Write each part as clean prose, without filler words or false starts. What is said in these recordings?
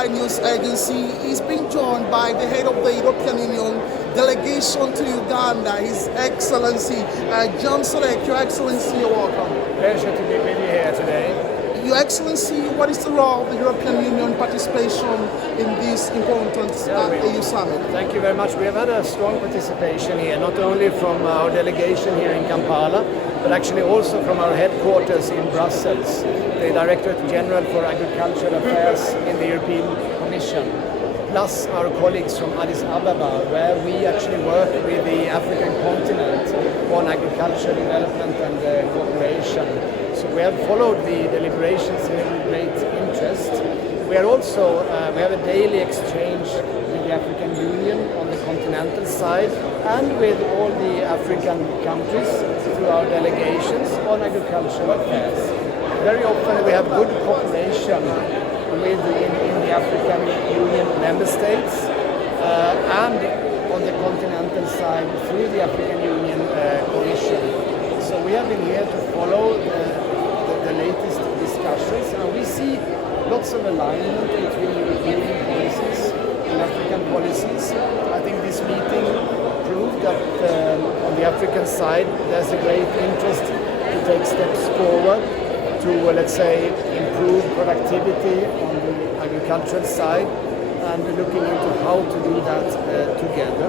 Sky News Agency is being joined by the head of the European Union delegation to Uganda, His Excellency John Selek. Your Excellency, you're welcome. Pleasure to be with you here today. Your Excellency, what is the role of the European Union participation in this important EU summit? Thank you very much. We have had a strong participation here, not only from our delegation here in Kampala, but actually also from our headquarters in Brussels, the Directorate General for Agricultural Affairs in the European Commission, plus our colleagues from Addis Ababa, where we actually work with the African continent on agriculture development and cooperation. So we have followed the deliberations here with great interest. We are also, we have a daily exchange with the African Union on the continental side and with all the African countries through our delegations on agricultural affairs. Very often we have good cooperation with in the African Union member states and on the continental side through the African Union Commission. So we have been here to follow the latest discussions, and we see lots of alignment between European policies and African policies. I think this meeting proved that on the African side there's a great interest to take steps forward to, let's say, improve productivity on the agricultural side and looking into how to do that together.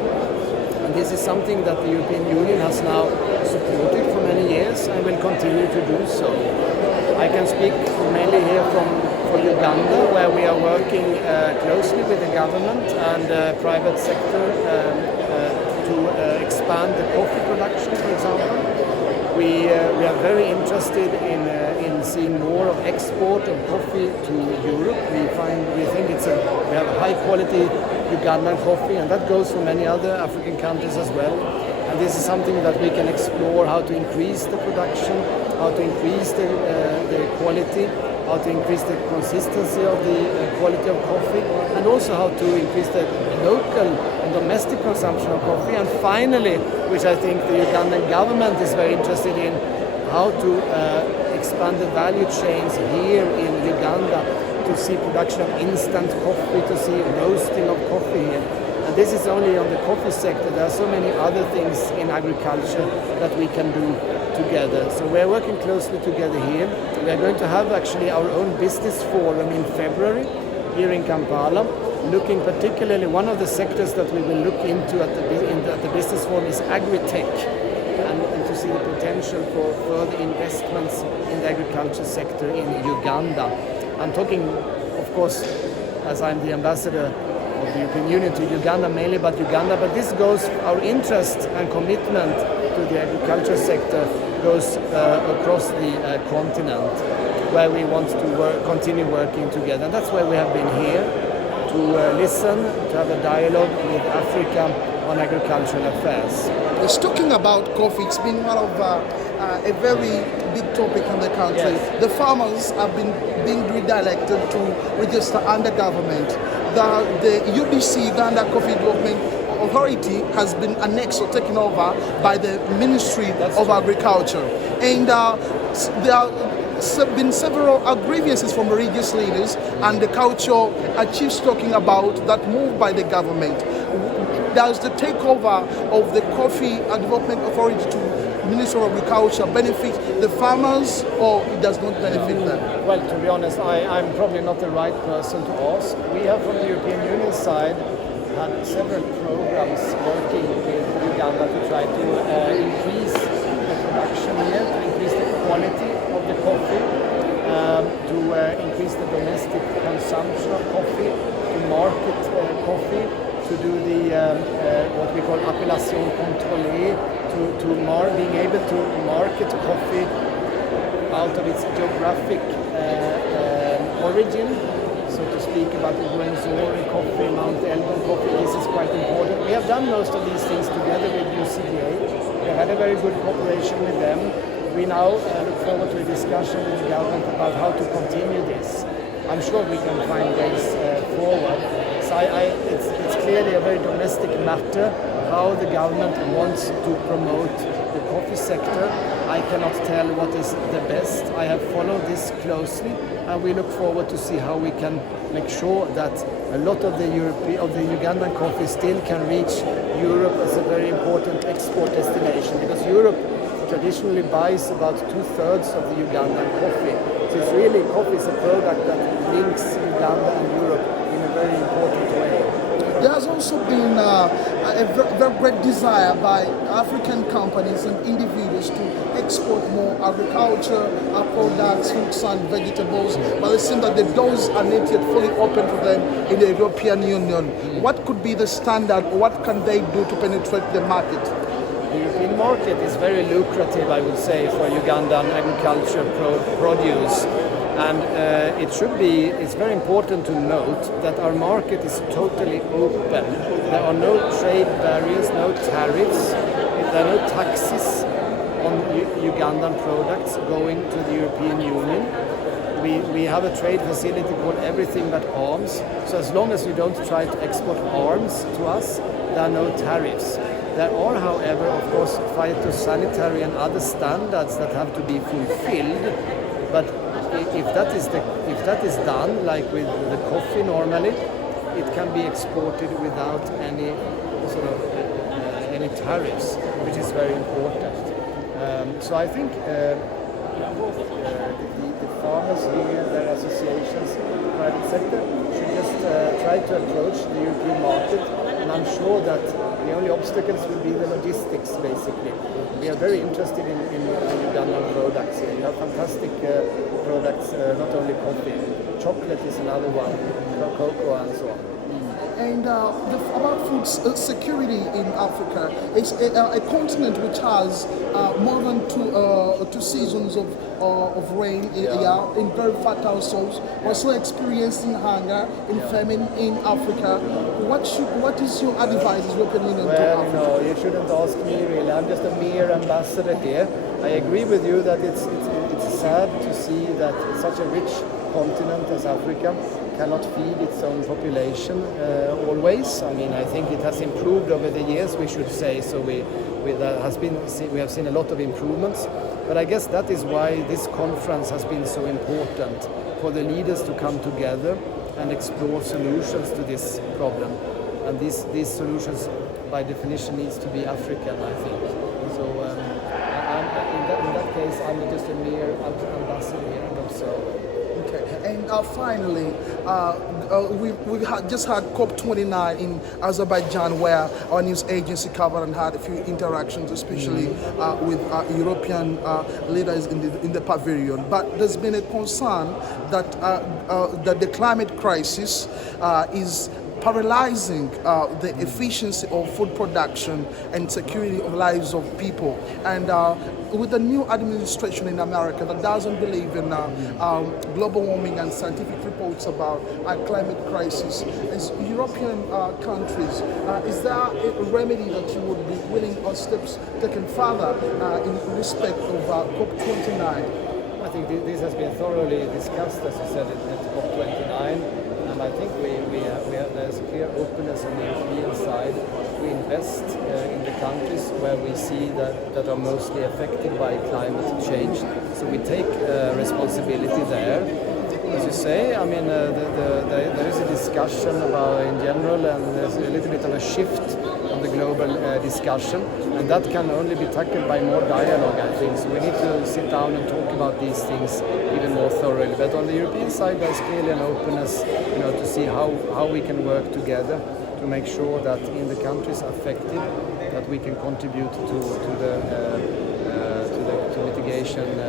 And this is something that the European Union has now supported for many years and will continue to do so. I can speak mainly here for Uganda, where we are working closely with the government and private sector to expand the coffee production, for example. We are very interested in seeing more of export of coffee to Europe. We think we have a high quality Ugandan coffee, and that goes for many other African countries as well. And this is something that we can explore, how to increase the production, how to increase the quality, how to increase the consistency of the quality of coffee, and also how to increase the local and domestic consumption of coffee. And finally, which I think the Ugandan government is very interested in, how to expand the value chains here in Uganda to see production of instant coffee, to see roasting of coffee here. And this is only on the coffee sector. There are so many other things in agriculture that we can do together. So we're working closely together here. We are going to have actually our own business forum in February here in Kampala, looking particularly, one of the sectors that we will look into at the business forum is agri-tech, and to see the potential for further investments in the agriculture sector in Uganda. I'm talking, of course, as I'm the ambassador of the European Union to Uganda mainly, but this goes, our interest and commitment to the agriculture sector goes across the continent, where we want to continue working together. And that's why we have been here, to listen, to have a dialogue with Africa on agricultural affairs. It's talking about coffee. It's been one of a very big topic in the country. Yes. The farmers have been being redirected to register under government. The UDC, Uganda Coffee Development Authority, has been annexed or taken over by the Ministry of Agriculture. And there have been several grievances from religious leaders and the culture chiefs talking about that move by the government. Does the takeover of the Coffee Development Authority to Ministry of Agriculture benefit the farmers, or it does not benefit them? Well, to be honest, I'm probably not the right person to ask. We have, from the European Union side, had several programs working with Uganda to try to increase the production here, to increase the quality of the coffee, to increase the domestic consumption of coffee, to market coffee, to do the what we call appellation contrôlée, being able to market coffee out of its geographic origin, so to speak, about the Rwenzori coffee, Mount Elgon coffee. This is quite important. We have done most of these things together with UCDA. We have had a very good cooperation with them. We now look forward to a discussion with the government about how to continue this. I'm sure we can find ways forward. So it's clearly a very domestic matter how the government wants to promote the coffee sector. I cannot tell what is the best. I have followed this closely, and we look forward to see how we can make sure that a lot of the Ugandan coffee still can reach Europe as a very important export destination, because Europe traditionally buys about 2/3 of the Ugandan coffee. So it's really, coffee is a product that links Uganda and Europe in a very important way. There has also been a very great desire by African companies and individuals to export more agriculture products, fruits and vegetables, but it seems that the doors are not yet fully open for them in the European Union. What could be the standard, or what can they do to penetrate the market? The European market is very lucrative, I would say, for Ugandan agriculture produce. And it's very important to note that our market is totally open. There are no trade barriers, no tariffs, there are no taxes on Ugandan products going to the European Union. We have a trade facility called Everything But Arms. So as long as you don't try to export arms to us, there are no tariffs. There are, however, of course, phytosanitary and other standards that have to be fulfilled. But if that is done, like with the coffee normally, it can be exported without any sort of any tariffs, which is very important. So I think the farmers here, their associations, the private sector should just try to approach the European market, and I'm sure that the only obstacles will be the logistics, basically. We are very interested in Ugandan products here. You have fantastic products, not only coffee. Chocolate is another one, cocoa and so on. And about food security in Africa, it's a continent which has more than two seasons of rain a year in very fertile soils. We're still experiencing hunger and famine in Africa. What is your advice as European Union to Africa? No, you shouldn't ask me really. I'm just a mere ambassador here. I agree with you that it's sad to see that such a rich continent as Africa cannot feed its own population always. I mean, I think it has improved over the years, we should say. So we have seen a lot of improvements. But I guess that is why this conference has been so important, for the leaders to come together and explore solutions to this problem. And these solutions, by definition, needs to be African, I think. So in that case, I'm just a mere ambassador here and observer. Okay. And finally, we've just had COP29 in Azerbaijan, where our news agency covered and had a few interactions, especially with European leaders in the pavilion. But there's been a concern that the climate crisis is paralyzing the efficiency of food production and security of lives of people. And with the new administration in America that doesn't believe in global warming and scientific reports about a climate crisis, as European countries, is there a remedy that you would be willing, or steps taken further in respect of COP29? I think this has been thoroughly discussed, as you said, at COP29. And I think there's a clear openness on the European side to invest in the countries where we see that are mostly affected by climate change. So we take responsibility there. As you say, I mean, there is a discussion about in general, and there's a little bit of a shift on the global discussion, and that can only be tackled by more dialogue, I think. So we need to sit down and talk about these things even more thoroughly. But on the European side, there's clearly an openness, to see how we can work together to make sure that in the countries affected, that we can contribute to mitigation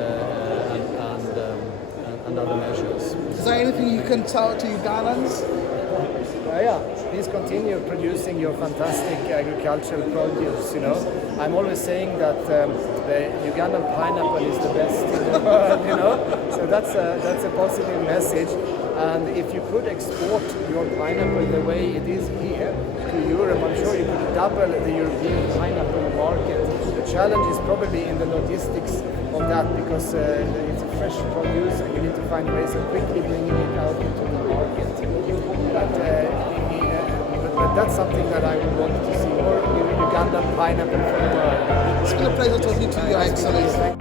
and other measures. Is there anything you can tell to Ugandans? Please continue producing your fantastic agricultural produce. I'm always saying that the Ugandan pineapple is the best in the world. So that's a positive message. And if you could export your pineapple the way it is here to Europe, I'm sure you could double the European pineapple market. The challenge is probably in the logistics of that, because it's a fresh produce and you need to find ways of quickly bringing it out into the market. But but that's something that I would want to see more Ugandan pineapple for the world. It's been a pleasure talking to you, Your Excellency.